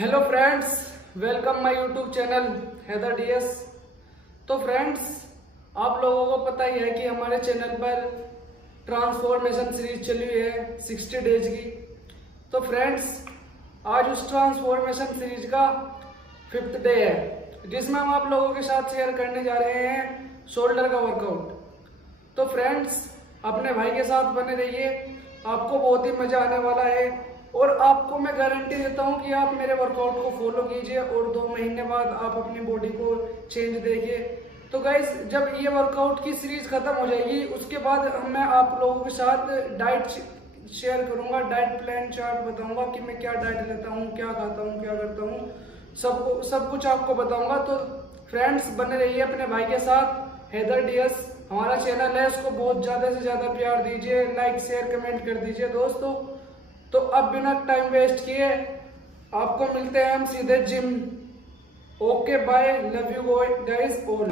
Hello friends, welcome my YouTube channel Haider DS. तो friends, आप लोगों को पता ही है कि हमारे चैनल पर ट्रांसफॉर्मेशन सीरीज चली हुई है 60 डेज की। तो फ्रेंड्स, आज उस ट्रांसफॉर्मेशन सीरीज का 5th डे है, जिसमें हम आप लोगों के साथ शेयर करने जा रहे हैं शोल्डर का वर्कआउट। तो फ्रेंड्स, अपने भाई के साथ बने रहिए, आपको बहुत ही मजा आने वाला है और आपको मैं गारंटी देता हूं कि आप मेरे वर्कआउट को फॉलो कीजिए और 2 महीने बाद आप अपनी बॉडी को चेंज देखिए। तो गाइस, जब ये वर्कआउट की सीरीज खत्म हो जाएगी, उसके बाद मैं आप लोगों के साथ डाइट शेयर करूंगा, डाइट प्लान चार्ट बताऊंगा कि मैं क्या डाइट लेता हूँ, क्या खाता हूँ, क्या करता हूँ, सब कुछ आपको बताऊंगा। तो फ्रेंड्स, बने रहिए अपने भाई के साथ। हैदर डीएस हमारा चैनल है, इसको बहुत ज्यादा से ज्यादा प्यार दीजिए, लाइक शेयर कमेंट कर दीजिए दोस्तों। तो अब बिना टाइम वेस्ट किए आपको मिलते हैं हम सीधे gym. Okay bye, love you guys all.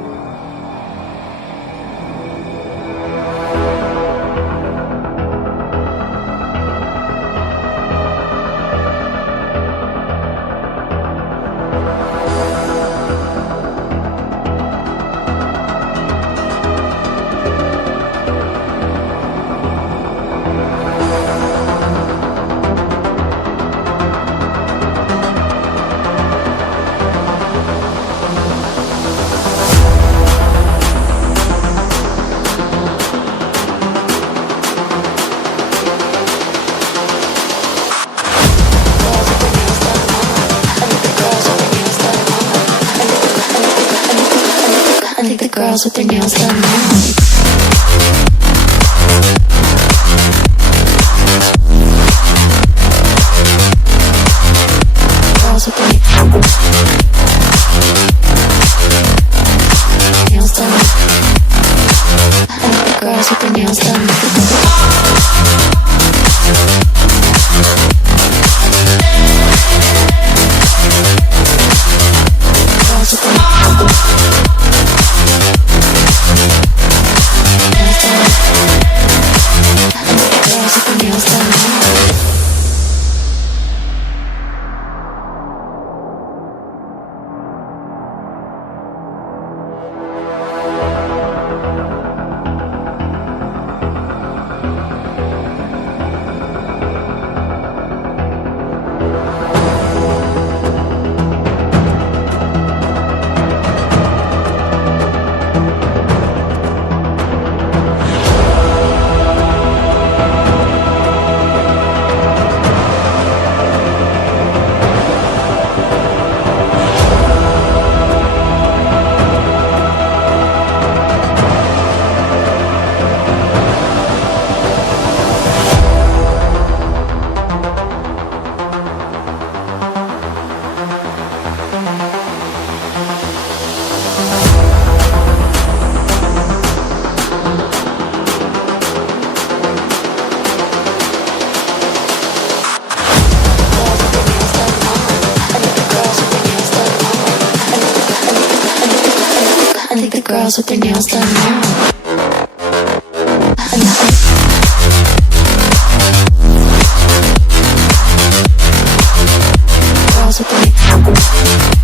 I think the girls with their nails done now. Girls with their nails done. I think the girls with their nails done. Girls with their nails done now. I think the girls with their nails done now. Girls with their